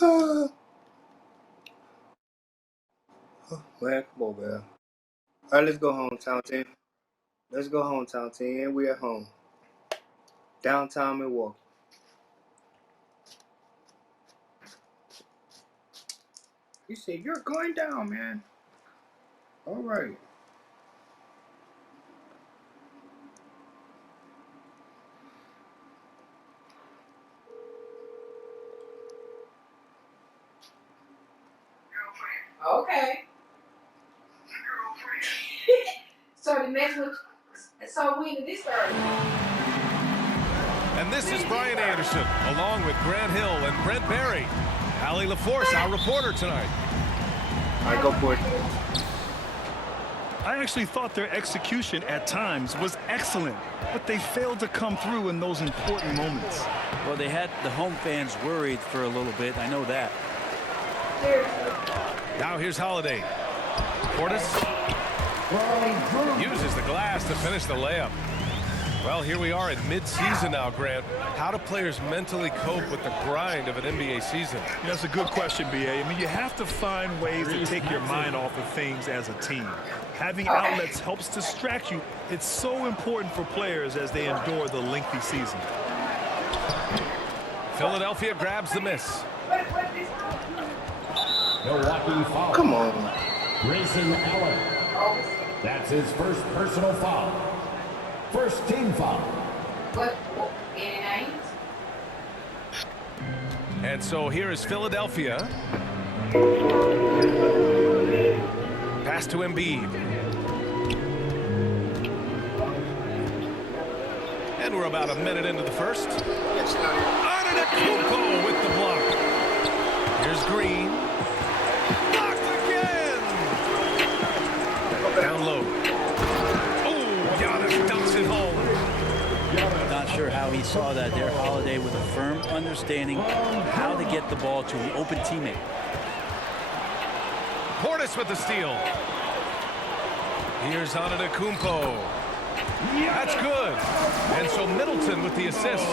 Man, come on, man. All right, let's go hometown team. Let's go hometown team. We at home. Downtown Milwaukee. He said, "You're going down, man." All right. Okay. So the next one. So when did this start? And this is Brian Anderson, along with Grant Hill and Brent Barry. Allie LaForce, our reporter tonight. All right, go for it. I actually thought their execution at times was excellent, but they failed to come through in those important moments. Well, they had the home fans worried for a little bit. I know that. Now here's Holiday. Portis uses the glass to finish the layup. Well, here we are at mid-season now, Grant. How do players mentally cope with the grind of an NBA season? That's a good question, B.A. I mean, you have to find ways to take your mind off of things as a team. Having outlets helps distract you. It's so important for players as they endure the lengthy season. Philadelphia grabs the miss. Milwaukee foul. Come on. Grayson Allen. That's his first personal foul. First team foul. What? Any names? And so here is Philadelphia. Pass to Embiid. And we're about a minute into the first. Antetokounmpo with the block. Here's Green. Blocked again. Down low. Oh, Giannis dumps it home. Not sure how he saw that there. Holiday with a firm understanding of how to get the ball to an open teammate. Portis with the steal. Here's Antetokounmpo. That's good. And so Middleton with the assist.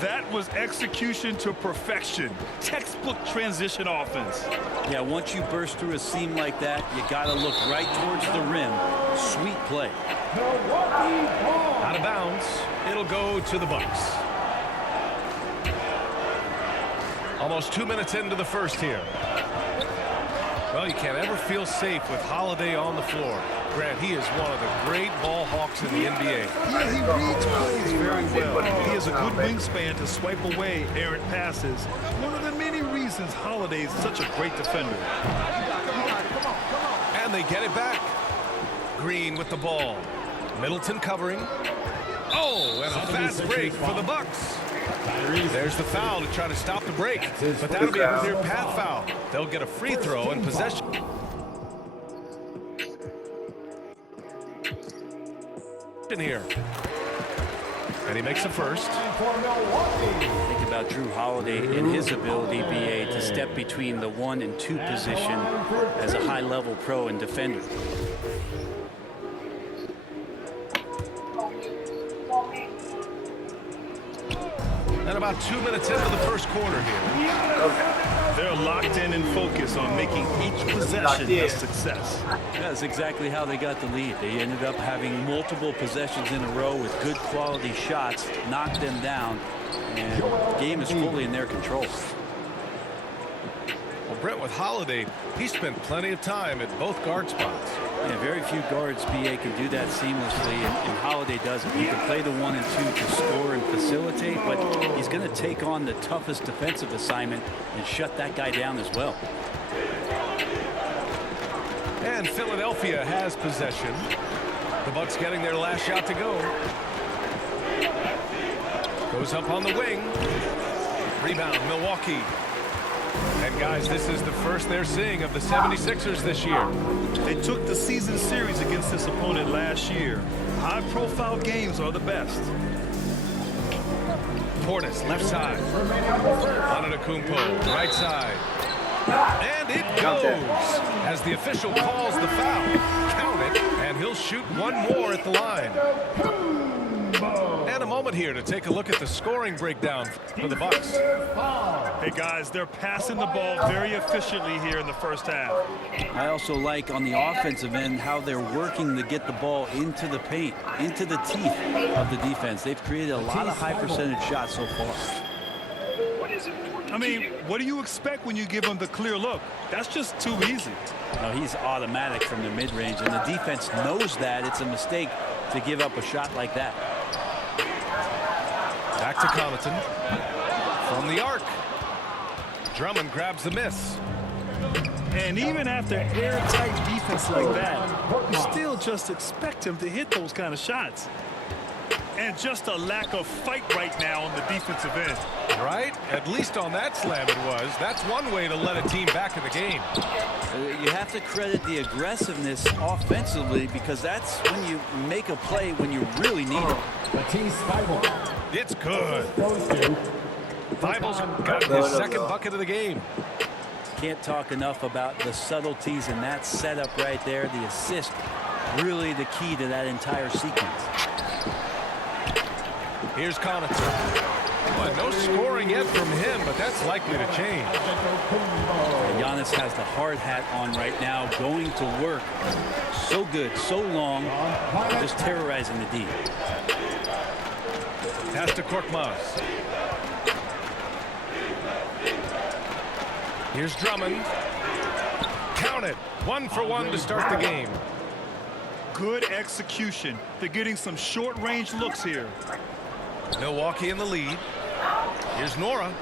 That was execution to perfection. Textbook transition offense. Yeah, once you burst through a seam like that, you got to look right towards the rim. Sweet play. Out of bounds. It'll go to the Bucks. Almost 2 minutes into the first here. Well, you can't ever feel safe with Holiday on the floor. Grant, he is one of the great ball hawks in the NBA. Yeah, he reads plays very well. He has a good wingspan to swipe away errant passes. One of the many reasons Holiday is such a great defender. And they get it back. Green with the ball. Middleton covering. Oh, and a fast break for the Bucks. There's the foul to try to stop the break. But that'll be a clear path foul. They'll get a free throw and possession. Here. And he makes the first. Think about Drew Holiday and his ability, BA, to step between the 1 and 2 position as a high-level pro and defender. And about 2 minutes into the first quarter here. They're locked in and focused on making each possession a success. That's exactly how they got the lead. They ended up having multiple possessions in a row with good quality shots, knocked them down, and the game is fully in their control. Well, Brent, with Holiday, he spent plenty of time at both guard spots. Yeah, very few guards, BA, can do that seamlessly, and Holiday does it. He can play the 1 and 2 to score and facilitate, but he's going to take on the toughest defensive assignment and shut that guy down as well. And Philadelphia has possession. The Bucks getting their last shot to go. Goes up on the wing. Rebound, Milwaukee. And guys, this is the first they're seeing of the 76ers this year. They took the season series against this opponent last year. High-profile games are the best. Portis, left side. Antetokounmpo, right side. And it goes as the official calls the foul. Count it, and he'll shoot one more at the line. And a moment moment here to take a look at the scoring breakdown for the Bucks. Hey, guys, they're passing the ball very efficiently here in the first half. I also like on the offensive end how they're working to get the ball into the paint, into the teeth of the defense. They've created a lot of high percentage shots so far. I mean, what do you expect when you give him the clear look? That's just too easy. No, he's automatic from the mid-range, and the defense knows that it's a mistake to give up a shot like that. Back to Connaughton. From the arc. Drummond grabs the miss. And even after airtight defense like that, you still just expect him to hit those kind of shots. And just a lack of fight right now on the defensive end. Right? At least on that slam it was. That's one way to let a team back in the game. You have to credit the aggressiveness offensively, because that's when you make a play when you really need it. It's good. Thibault's got his second bucket of the game. Can't talk enough about the subtleties in that setup right there. The assist, really the key to that entire sequence. Here's Connaughton. Well, no scoring yet from him, but that's likely to change. Giannis has the hard hat on right now, going to work. So good, so long, just terrorizing the D. Pass to Korkmaz. Here's Drummond. Count it. 1 for 1 to start the game. Good execution. They're getting some short-range looks here. Milwaukee in the lead. Here's Nora.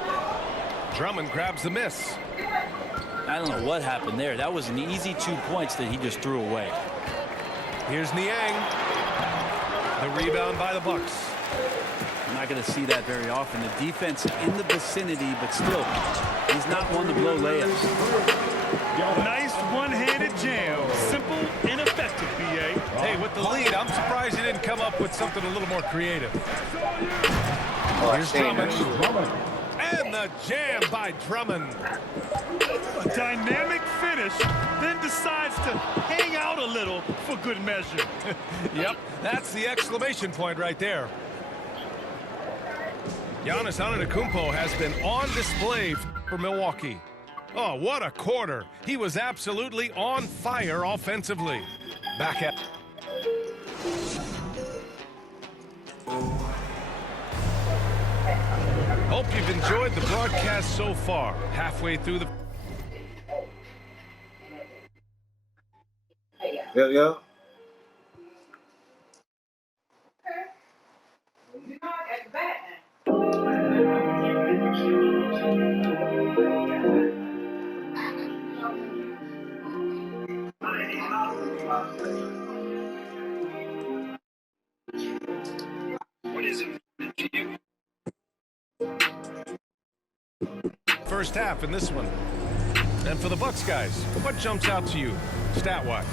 Drummond grabs the miss. I don't know what happened there. That was an easy 2 points that he just threw away. Here's Niang. The rebound by the Bucks. I'm not going to see that very often. The defense in the vicinity, but still, he's not one to blow layups. Nice one-handed jam. Simple and effective, B.A. Hey, with the lead, I'm surprised he didn't come up with something a little more creative. Here's Drummond. And the jam by Drummond. A dynamic finish, then decides to hang out a little for good measure. Yep, that's the exclamation point right there. Giannis Antetokounmpo has been on display for Milwaukee. Oh, what a quarter. He was absolutely on fire offensively. Back at... Hope you've enjoyed the broadcast so far. Halfway through the... Yo. You know, at the back now. First half in this one. And for the Bucks guys, what jumps out to you, stat-wise?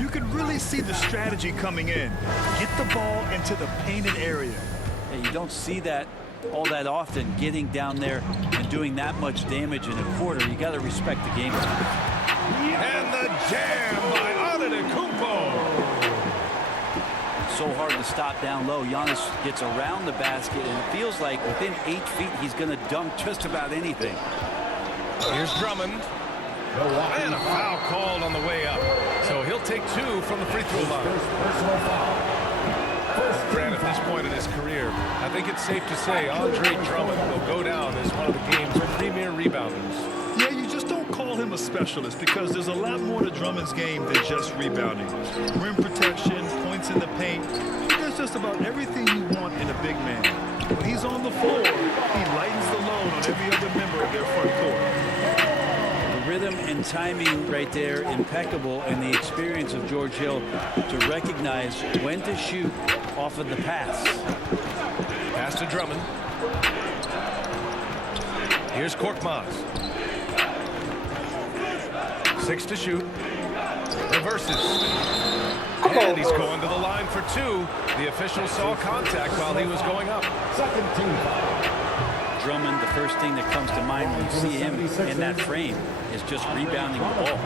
You can really see the strategy coming in. Get the ball into the painted area. Hey, you don't see that all that often, getting down there and doing that much damage in a quarter. You got to respect the game. And the jam by Antetokounmpo. So hard to stop down low. Giannis gets around the basket, and it feels like within 8 feet he's going to dunk just about anything. Here's Drummond. And a foul called on the way up. So he'll take 2 from the free throw line. Grant, at this point in his career, I think it's safe to say Andre Drummond will go down as one of the game's premier rebounders. Yeah, you just don't call him a specialist, because there's a lot more to Drummond's game than just rebounding. Rim protection, points in the paint. There's just about everything you want in a big man. When he's on the floor, he lightens the load on every other member of their front court. The rhythm and timing right there, impeccable, and the experience of George Hill to recognize when to shoot off of the pass. Pass to Drummond. Here's Korkmaz. 6 to shoot. Reverses. And he's going to the line for 2. The official saw contact while he was going up. Second team foul. Drummond, the first thing that comes to mind when you see him in that frame is just rebounding the ball.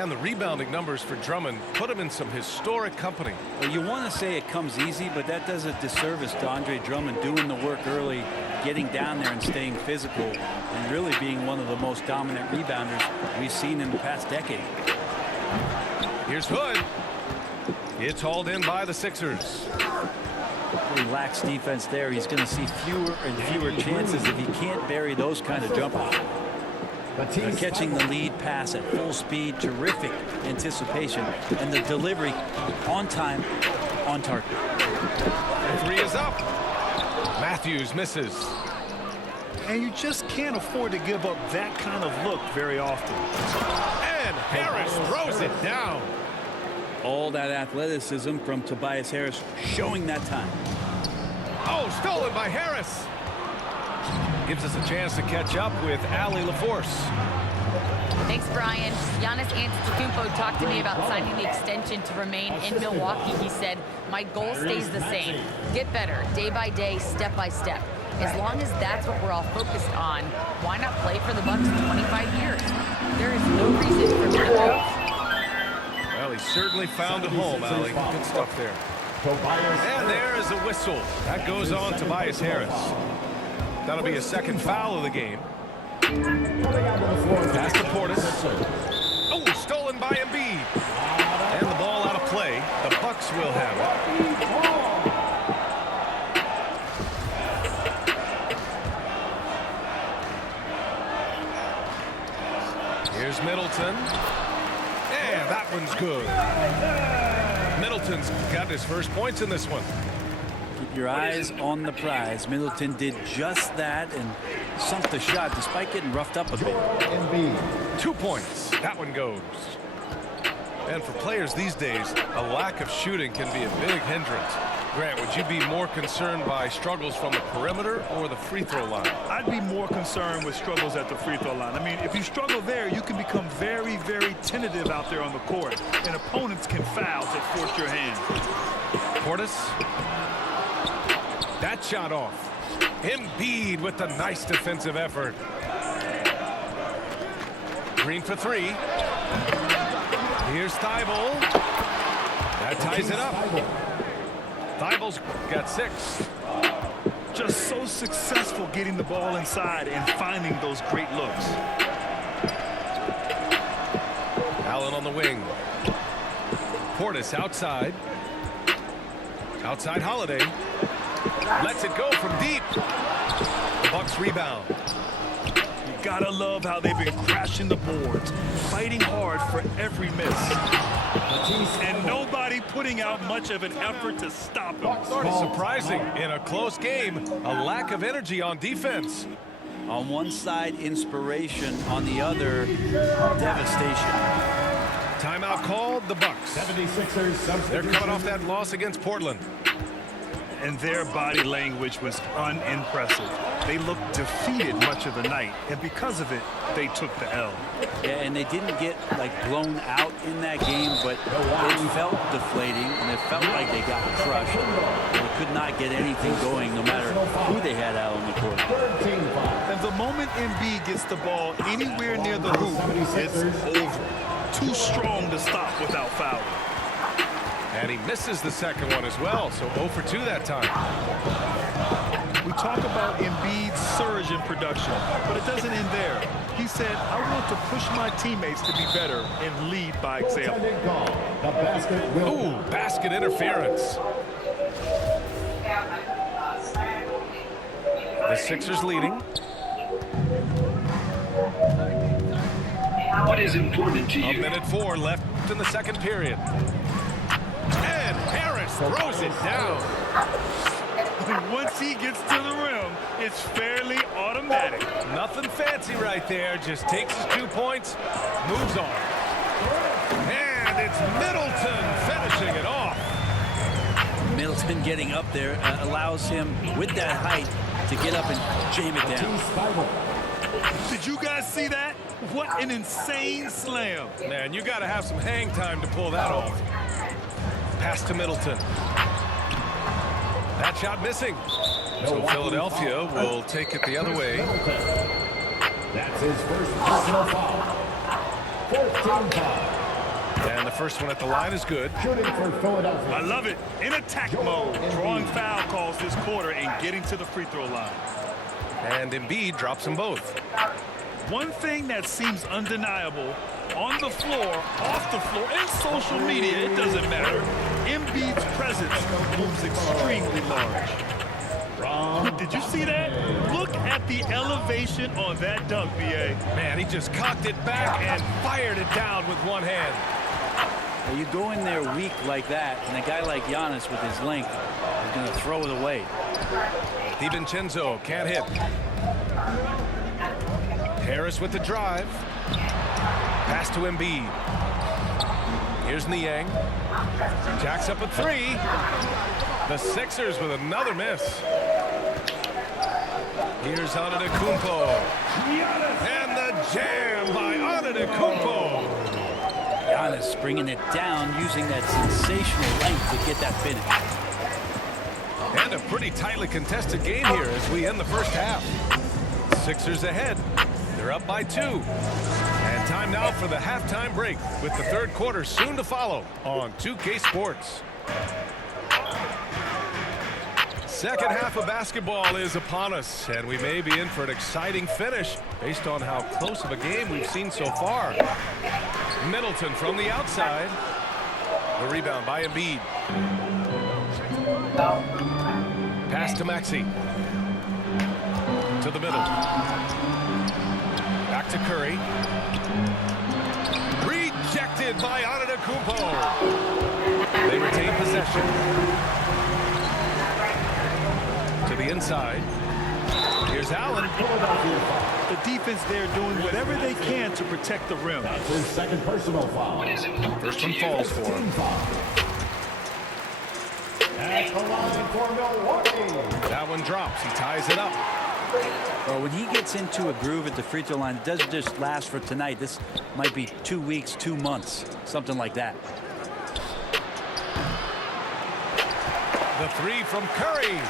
And the rebounding numbers for Drummond put him in some historic company. Well, you want to say it comes easy, but that does a disservice to Andre Drummond doing the work early, getting down there and staying physical, and really being one of the most dominant rebounders we've seen in the past decade. Here's Hood. It's hauled in by the Sixers. Relaxed defense there. He's going to see fewer and fewer chances if he can't bury those kind of jumpers. Catching the lead pass at full speed, terrific anticipation, and the delivery on time, on target. Three is up. Matthews misses. And you just can't afford to give up that kind of look very often. And Harris throws it down. All that athleticism from Tobias Harris showing that time. Oh, stolen by Harris. Gives us a chance to catch up with Allie LaForce. Thanks, Brian. Giannis Antetokounmpo talked to me about signing the extension to remain in Milwaukee. He said, my goal stays the same. Get better, day by day, step by step. As long as that's what we're all focused on, why not play for the Bucks 25 years? There is no reason for me to move. Well, he certainly found a home, Allie. Good stuff there. And there is a whistle. That goes on Tobias Harris. That'll be his second foul of the game. Pass to Portis. Oh, stolen by Embiid. And the ball out of play. The Bucks will have it. Here's Middleton. And that one's good. Middleton's got his first points in this one. Keep your eyes on the prize. Middleton did just that and sunk the shot despite getting roughed up a bit. 2 points. That one goes. And for players these days, a lack of shooting can be a big hindrance. Grant, would you be more concerned by struggles from the perimeter or the free throw line? I'd be more concerned with struggles at the free throw line. I mean, if you struggle there, you can become very, very tentative out there on the court, and opponents can foul to force your hand. Portis. That shot off. Embiid with the nice defensive effort. Green for three. Here's Thibault. That ties it up. Thibault's got 6. Just so successful getting the ball inside and finding those great looks. Allen on the wing. Portis outside. Outside Holiday. Lets it go from deep. The Bucks rebound. You gotta love how they've been crashing the boards, fighting hard for every miss. And nobody putting out much of an effort to stop them. Surprising in a close game, a lack of energy on defense. On one side, inspiration. On the other, devastation. Timeout called, the Bucks. 76ers. They're coming off that loss against Portland. And their body language was unimpressive. They looked defeated much of the night, and because of it, they took the L. Yeah, and they didn't get like blown out in that game, but it felt deflating, and it felt like they got crushed. They could not get anything going, no matter who they had out on the court. And the moment Embiid gets the ball anywhere near the hoop, it's over. Too strong to stop without fouling. And he misses the second one as well, so 0 for 2 that time. We talk about Embiid's surge in production, but it doesn't end there. He said, I want to push my teammates to be better and lead by example. Ooh, basket interference. The Sixers leading. What is important to you? 1:04 left in the second period. And Harris throws it down. Once he gets to the rim, it's fairly automatic. Nothing fancy right there. Just takes his 2 points, moves on. And it's Middleton finishing it off. Middleton getting up there allows him, with that height, to get up and jam it down. Did you guys see that? What an insane slam. Man, you got to have some hang time to pull that off. Pass to Middleton. That shot missing. So Philadelphia will take it the other way. That's his first personal foul. 14 foul. And the first one at the line is good. Shooting for Philadelphia. I love it. In attack mode, drawing foul calls this quarter and getting to the free throw line. And Embiid drops them both. One thing that seems undeniable, on the floor, off the floor, and social media, it doesn't matter. Embiid's presence looms extremely large. Did you see that? Look at the elevation on that dunk, B.A. Man, he just cocked it back and fired it down with one hand. Well, you go in there weak like that, and a guy like Giannis with his length is going to throw it away. DiVincenzo can't hit. Harris with the drive. Pass to Embiid. Here's Niang. Jacks up a three. The Sixers with another miss. Here's Antetokounmpo. And the jam by Antetokounmpo. Giannis bringing it down, using that sensational length to get that finish. And a pretty tightly contested game here as we end the first half. Sixers ahead. They're up by 2. And time now for the halftime break with the third quarter soon to follow on 2K Sports. Second half of basketball is upon us, and we may be in for an exciting finish based on how close of a game we've seen so far. Middleton from the outside. The rebound by Embiid. Pass to Maxey. To the middle. Back to Curry. Rejected by Antetokounmpo. They retain possession. To the inside. Here's Allen. The defense there doing whatever they can to protect the rim. That's his second personal foul. First one falls for him. At the line for Milwaukee. That one drops. He ties it up. Well, when he gets into a groove at the free throw line, it doesn't just last for tonight. This might be 2 weeks, 2 months, something like that. The three from Curry.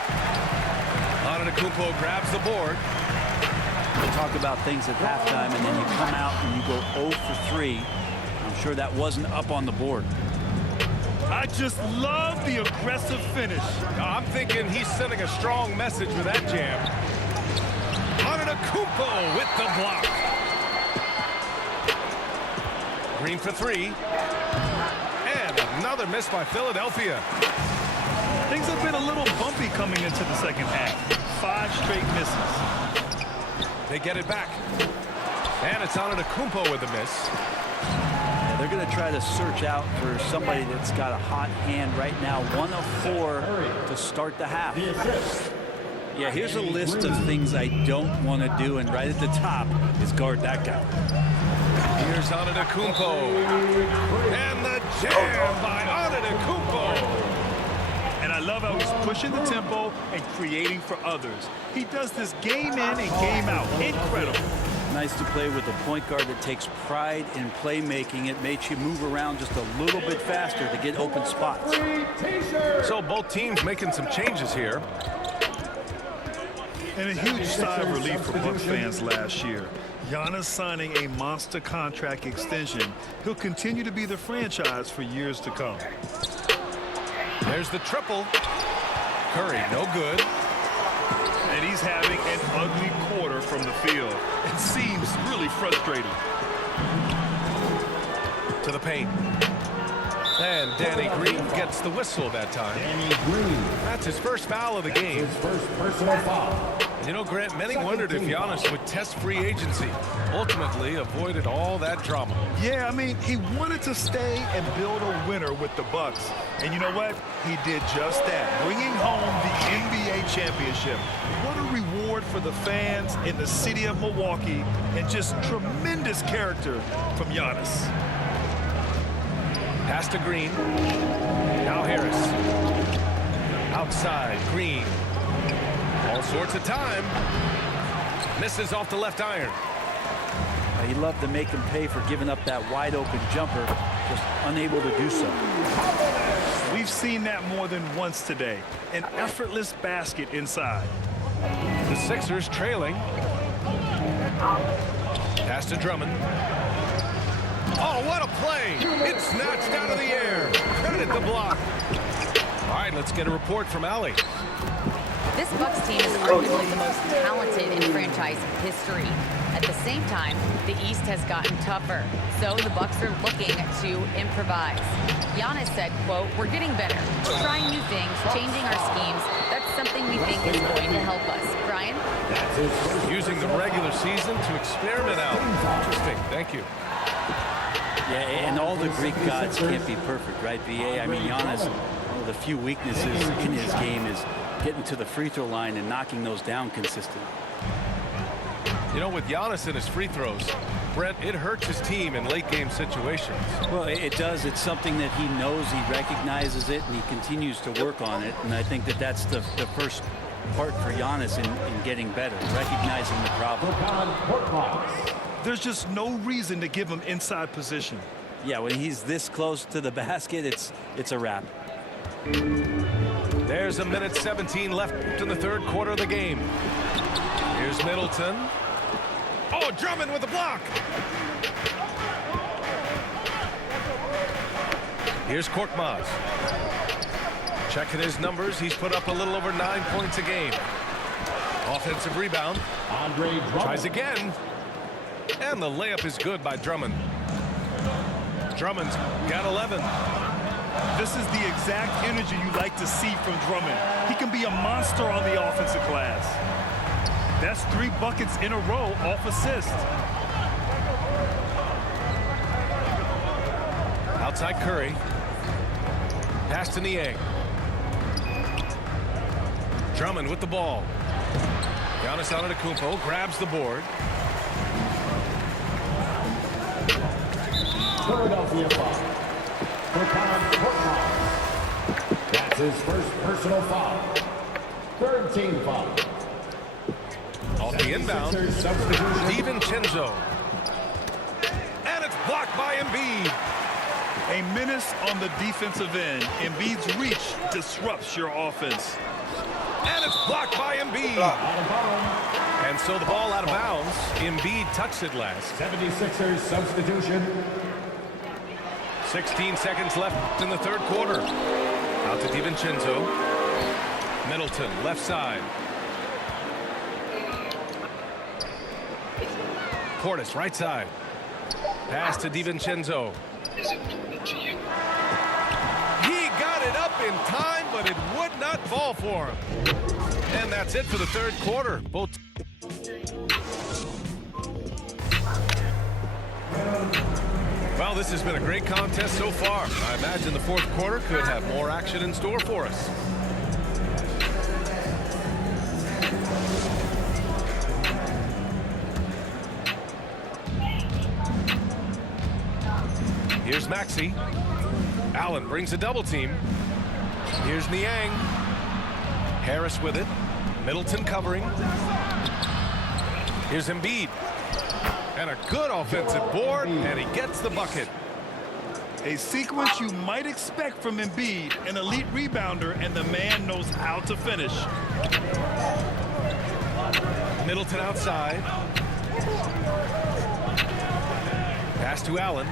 Antetokounmpo grabs the board. We talk about things at halftime, and then you come out and you go 0 for 3. I'm sure that wasn't up on the board. I just love the aggressive finish. I'm thinking he's sending a strong message with that jam. Antetokounmpo with the block. Green for 3. And another miss by Philadelphia. Things have been a little bumpy coming into the second half. 5 straight misses. They get it back. And it's Antetokounmpo with a miss. Yeah, they're going to try to search out for somebody that's got a hot hand right now. 1 of 4 to start the half. Yeah, here's a list of things I don't want to do, and right at the top is guard that guy. Here's Antetokounmpo. And the jam by Antetokounmpo. And I love how he's pushing the tempo and creating for others. He does this game in and game out. Incredible. Nice to play with a point guard that takes pride in playmaking. It makes you move around just a little bit faster to get open spots. So both teams making some changes here. And a huge sigh of relief for Bucks fans last year. Giannis signing a monster contract extension. He'll continue to be the franchise for years to come. There's the triple. Curry, no good. And he's having an ugly quarter from the field. It seems really frustrating. To the paint. And Danny Green gets the whistle that time. Danny Green. That's his first foul of the game. His first personal foul. And you know, Grant, many wondered if Giannis would test free agency. Ultimately avoided all that drama. Yeah, I mean, he wanted to stay and build a winner with the Bucks. And you know what? He did just that, bringing home the NBA championship. What a reward for the fans in the city of Milwaukee, and just tremendous character from Giannis. Pass to Green. Now Harris. Outside, Green. All sorts of time. Misses off the left iron. He'd love to make him pay for giving up that wide open jumper, just unable to do so. We've seen that more than once today. An effortless basket inside. The Sixers trailing. Pass to Drummond. Oh, what a play. It's snatched out of the air. Credit the block. All right, let's get a report from Allie. This Bucks team is arguably the most talented in franchise history. At the same time, the East has gotten tougher, so the Bucks are looking to improvise. Giannis said, quote, "We're getting better, trying new things, changing our schemes. That's something we think is going to help us." Brian? Using the regular season to experiment out. Interesting. Thank you. Yeah, and all the Greek gods can't be perfect, right, VA? I mean, Giannis, one of the few weaknesses in his game is getting to the free throw line and knocking those down consistently. You know, with Giannis and his free throws, Brent, it hurts his team in late game situations. Well, it does. It's something that he knows, he recognizes it, and he continues to work on it. And I think that that's the first part for Giannis in getting better, recognizing the problem. There's just no reason to give him inside position. Yeah, when he's this close to the basket, it's a wrap. There's a minute 17 left in the third quarter of the game. Here's Middleton. Oh, Drummond with the block. Here's Korkmaz. Checking his numbers, he's put up a little over 9 points a game. Offensive rebound. Tries again. And the layup is good by Drummond. Drummond's got 11. This is the exact energy you like to see from Drummond. He can be a monster on the offensive glass. That's 3 buckets in a row off assist. Outside Curry. Pass to Niang. Drummond with the ball. Giannis Antetokounmpo grabs the board. Philadelphia foul. That's his first personal foul. Third team foul. Off the inbound, DiVincenzo. And it's blocked by Embiid. A menace on the defensive end. Embiid's reach disrupts your offense. And it's blocked by Embiid. And so the ball out of bounds. Embiid touched it last. 76ers substitution. 16 seconds left in the third quarter. Out to DiVincenzo. Middleton, left side. Portis, right side. Pass to DiVincenzo. He got it up in time, but it would not fall for him. And that's it for the third quarter. Both. Well, this has been a great contest so far. I imagine the fourth quarter could have more action in store for us. Here's Maxey. Allen brings a double team. Here's Niang. Harris with it. Middleton covering. Here's Embiid. And a good offensive board, and he gets the bucket. A sequence you might expect from Embiid, an elite rebounder, and the man knows how to finish. Middleton outside. Pass to Allen.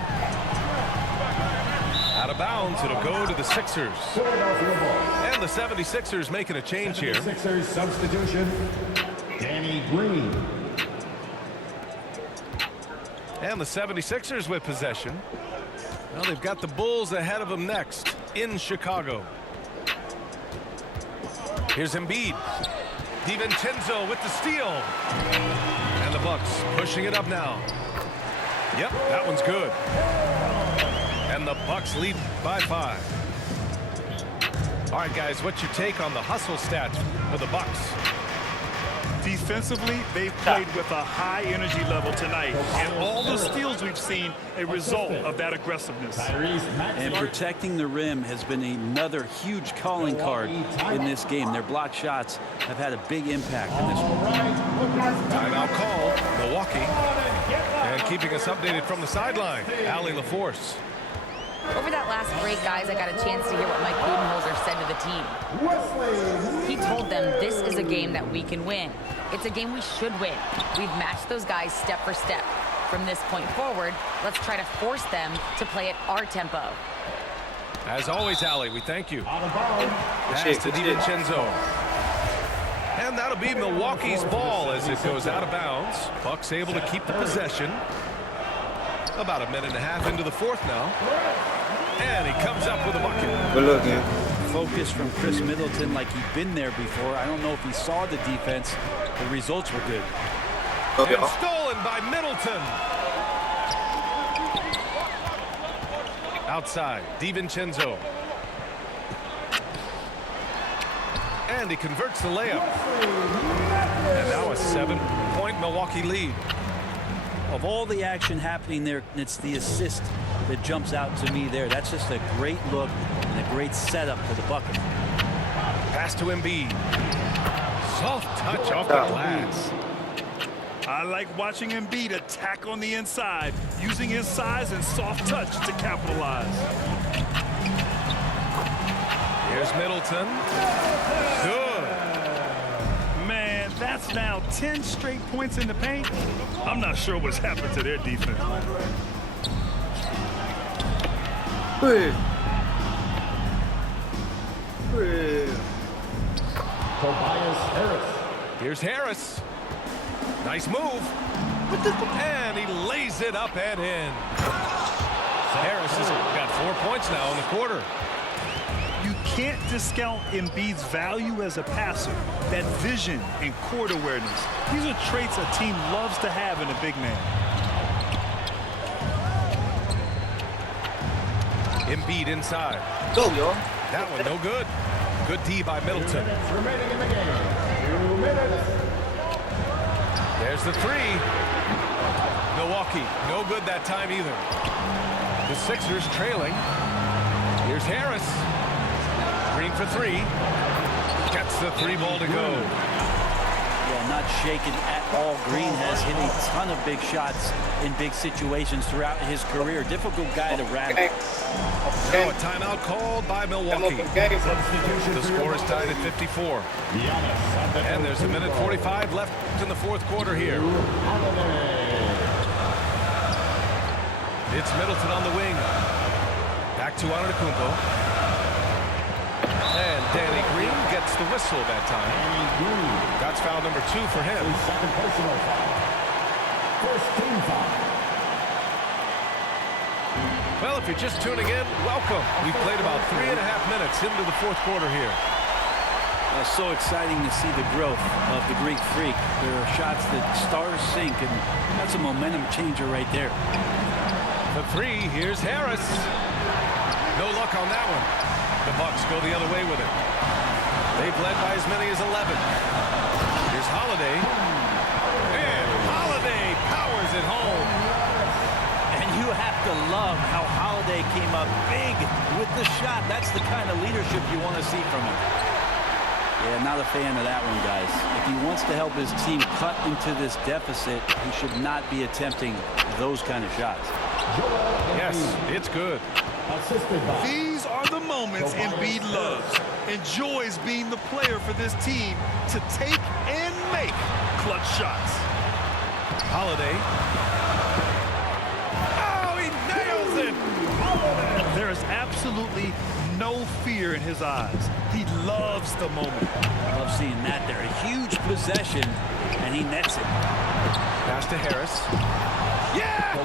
Out of bounds, it'll go to the Sixers. And the 76ers making a change here. Sixers substitution. Danny Green. And the 76ers with possession. Well, they've got the Bulls ahead of them next in Chicago. Here's Embiid. DiVincenzo with the steal. And the Bucks pushing it up now. Yep, that one's good. And the Bucks lead by 5. All right, guys, what's your take on the hustle stats for the Bucks? Defensively, they've played with a high energy level tonight, and all the steals we've seen a result of that aggressiveness. And protecting the rim has been another huge calling card in this game. Their block shots have had a big impact in this one. Timeout call, Milwaukee. And keeping us updated from the sideline, Allie LaForce. Over that last break, guys, I got a chance to hear what Mike Budenholzer said to the team. He told them this is a game that we can win. It's a game we should win. We've matched those guys step for step. From this point forward, let's try to force them to play at our tempo. As always, Allie, we thank you. Out of bounds. Pass to DiVincenzo. And that'll be Milwaukee's ball as it goes out of bounds. Bucks able to keep the possession. About a minute and a half into the fourth now. And he comes up with a bucket. Good look, man. Focus from Chris Middleton like he'd been there before. I don't know if he saw the defense. The results were good. And stolen by Middleton. Outside, DiVincenzo. And he converts the layup. And now a 7-point Milwaukee lead. Of all the action happening there, it's the assist that jumps out to me there. That's just a great look and a great setup for the bucket. Pass to Embiid. Soft touch off the glass. I like watching Embiid attack on the inside, using his size and soft touch to capitalize. Here's Middleton. Good. Man, that's now 10 straight points in the paint. I'm not sure what's happened to their defense. Tobias Harris. Here's Harris. Nice move. And he lays it up and in. Harris has got 4 points now in the quarter. You can't discount Embiid's value as a passer. That vision and court awareness. These are traits a team loves to have in a big man. Embiid inside. Go, y'all. That one no good. Good D by Middleton. 2 minutes remaining in the game. 2 minutes. There's the three. Milwaukee, no good that time either. The Sixers trailing. Here's Harris. Green for three. Gets the 3 ball to go. Yeah, not shaken at all. Green has hit a ton of big shots in big situations throughout his career. Difficult guy to rattle. Now a timeout called by Milwaukee. The score is tied at 54. And there's a minute 45 left in the fourth quarter here. It's Middleton on the wing. Back to Antetokounmpo. And Danny Green gets the whistle that time. That's foul number 2 for him. Second personal foul. First team foul. Well, if you're just tuning in, welcome. We've played about 3.5 minutes into the fourth quarter here. So exciting to see the growth of the Greek Freak. There are shots that stars sink, and that's a momentum changer right there. The three, here's Harris. No luck on that one. The Bucks go the other way with it. They've led by as many as 11. Here's Holiday. And Holiday powers it home. And you have to love how Holiday came up big with the shot. That's the kind of leadership you want to see from him. Yeah, not a fan of that one, guys. If he wants to help his team cut into this deficit, he should not be attempting those kind of shots. Yes, it's good. These are the moments Embiid loves. Enjoys being the player for this team to take and make clutch shots. Holiday. Oh, he nails it! There is absolutely no fear in his eyes. He loves the moment. I love seeing that there. A huge possession, and he nets it. Pass to Harris. Yeah!